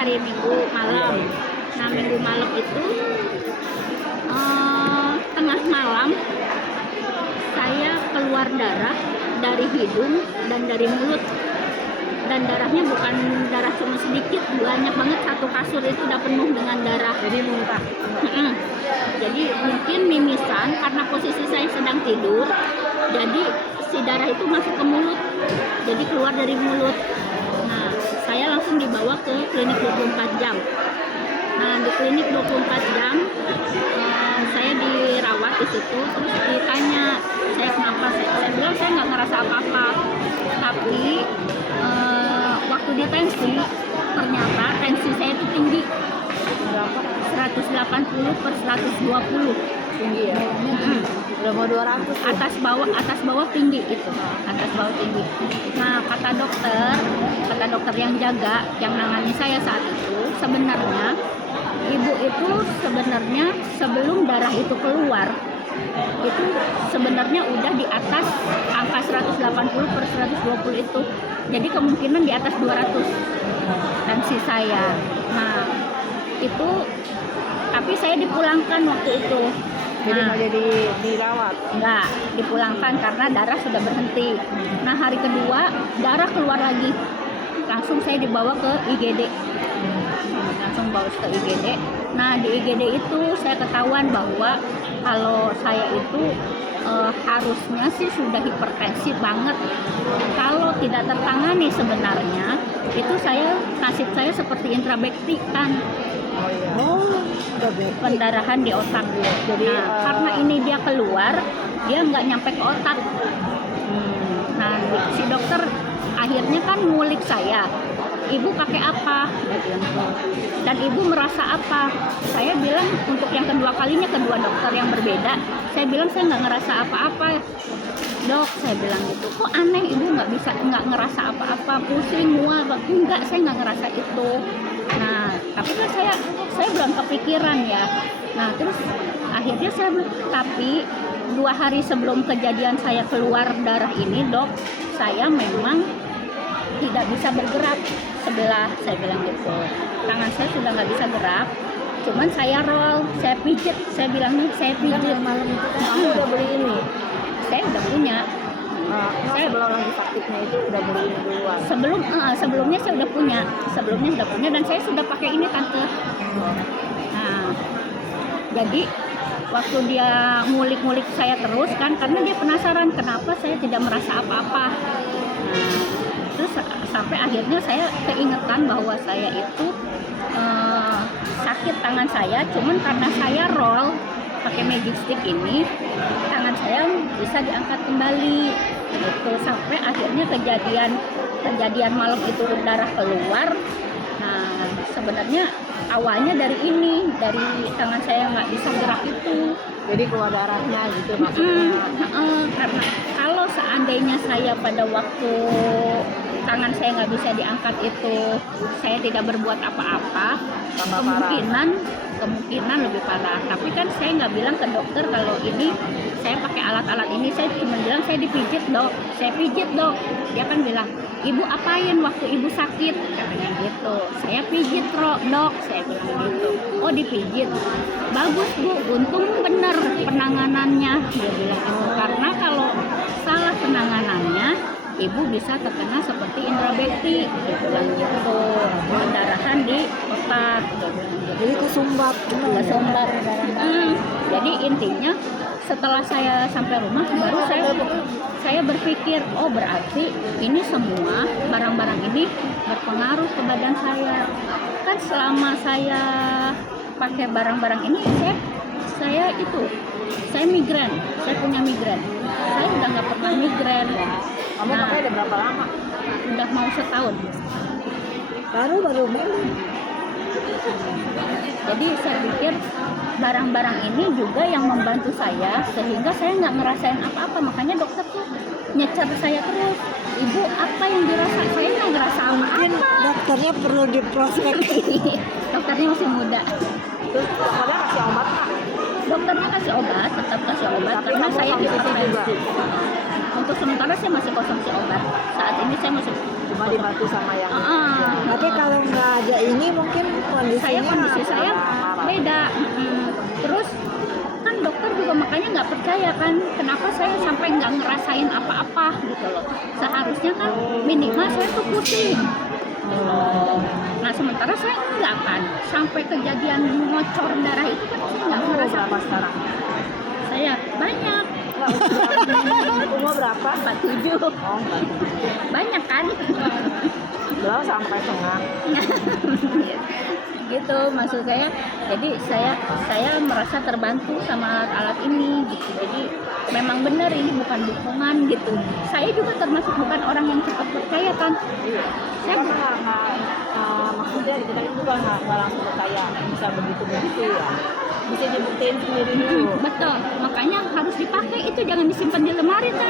hari Minggu malam. Nah, Minggu malam itu tengah malam saya keluar darah dari hidung dan dari mulut, dan darahnya bukan darah cuma sedikit, banyak banget. Satu kasur itu udah penuh dengan darah. Jadi muntah. Jadi mungkin mimisan karena posisi saya sedang tidur, jadi si darah itu masuk ke mulut, jadi keluar dari mulut. Nah, saya langsung dibawa ke klinik 24 jam. Nah, di klinik 24 jam saya dirawat di situ, terus ditanya saya kenapa. Saya bilang saya nggak ngerasa apa-apa, tapi waktu ditensi ternyata tensi saya itu tinggi, 180 per 120. Tinggi ya. Udah mau 200. Atas bawah tinggi itu, atas bawah tinggi. Nah, kata dokter yang jaga, yang nangani saya saat itu, sebenarnya ibu itu sebenarnya sebelum darah itu keluar itu sebenarnya udah di atas angka 180 per 120 itu, jadi kemungkinan di atas 200 tensi saya. Nah, itu tapi saya dipulangkan waktu itu. Jadi Nah, mau jadi dirawat. enggak, dipulangkan karena darah sudah berhenti. Nah, hari kedua darah keluar lagi, langsung saya dibawa ke IGD. Langsung bawa ke IGD. Nah, di IGD itu saya ketahuan bahwa kalau saya itu harusnya sih sudah hipertensi banget. Kalau tidak tertangani sebenarnya itu nasib saya seperti intrabekti kan. Oh, udah Pendarahan di otak. Jadi, Nah, karena ini dia keluar, dia nggak nyampe ke otak. Nah, si dokter akhirnya kan ngulik saya, ibu pakai apa? Dia bilang gitu. Dan ibu merasa apa? Saya bilang untuk yang kedua kalinya, kedua dokter yang berbeda, saya bilang saya nggak ngerasa apa-apa, dok. Saya bilang gitu. Kok aneh, ibu nggak ngerasa apa-apa, pusing, mual? Enggak, saya nggak ngerasa itu. Nah, tapi kan saya belum kepikiran ya. Nah, terus akhirnya saya bilang, tapi 2 hari sebelum kejadian saya keluar darah ini, dok, saya memang tidak bisa bergerak sebelah. Saya bilang gitu, tangan saya sudah nggak bisa gerak, cuman saya roll, saya pijit. Saya bilang nih, saya pijit. malam itu kan kamu udah beli ini. Saya udah punya. Saya belum lagi sakitnya itu udah beli ini duluan. Sebelumnya saya udah punya, dan saya sudah pakai ini, tante. Nah, jadi waktu dia ngulik-ngulik saya terus kan, karena dia penasaran kenapa saya tidak merasa apa-apa. Nah, terus sampai akhirnya saya keingetan bahwa saya itu sakit tangan saya, cuman karena saya roll pakai magic stick ini, tangan saya bisa diangkat kembali gitu. Sampai akhirnya kejadian malam itu darah keluar. Nah, sebenarnya awalnya dari tangan saya nggak bisa gerak itu. Jadi keluar darahnya gitu maksudnya. Karena kalau seandainya saya pada waktu tangan saya nggak bisa diangkat itu, saya tidak berbuat apa-apa, kemungkinan lebih parah. Tapi kan saya nggak bilang ke dokter kalau ini saya pakai alat-alat ini, saya cuma bilang saya dipijit, dok. Saya pijit, dok. Dia kan bilang, ibu apain waktu ibu sakit? Katanya gitu. Saya pijit, dok. Saya bilang gitu. Oh, dipijit. Bagus, Bu. Untung benar penanganannya. Dia bilang gitu. Karena kalau salah penanganannya, ibu bisa terkena seperti intrabekti. Dia bilang gitu. Pendarahan di otak. Jadi kesumbat. Jadi intinya setelah saya sampai rumah baru saya berpikir, oh berarti ini semua barang-barang ini berpengaruh ke badan saya. Kan selama saya pakai barang-barang ini saya migrain, saya punya migrain. Saya udah nggak pernah migrain. Kamu pakai udah berapa lama? Udah mau setahun. Baru beli. Jadi saya pikir barang-barang ini juga yang membantu saya sehingga saya nggak ngerasain apa-apa. Makanya dokter tuh nyecer saya terus, ibu apa yang dirasa? Saya nggak ngerasa apa-apa. Dokternya perlu diprospek. Dokternya masih muda. Terus dokternya kasih obat, Kak? Dokternya kasih obat, tetap kasih obat, Tapi karena kamu saya konsumsi hipertensi. juga? Untuk sementara saya masih konsumsi obat. Saat ini saya masih Cuma dibantu sama yang Tapi kalau nggak ada ini mungkin kondisinya kondisi saya beda. Terus kan dokter juga makanya nggak percaya kan kenapa saya sampai nggak ngerasain apa-apa gitu loh. Seharusnya kan minimal saya tuh pusing. Nah sementara saya enggak kan, sampai kejadian ngocor darah itu kan saya nggak merasa. berapa sekarang? Saya banyak. Umur berapa? 47. Oh, enggak. Banyak kan. Belum sampai setengah. Gitu maksud saya. Jadi saya merasa terbantu sama alat ini gitu. Jadi memang benar ini bukan dukungan gitu. Saya juga termasuk bukan orang yang cepat percaya kan. Saya Maksudnya kita juga nggak langsung percaya bisa begitu ya. Bisa dibuktiin sendiri dulu. betul, makanya harus dipakai itu, jangan disimpan di lemari kan.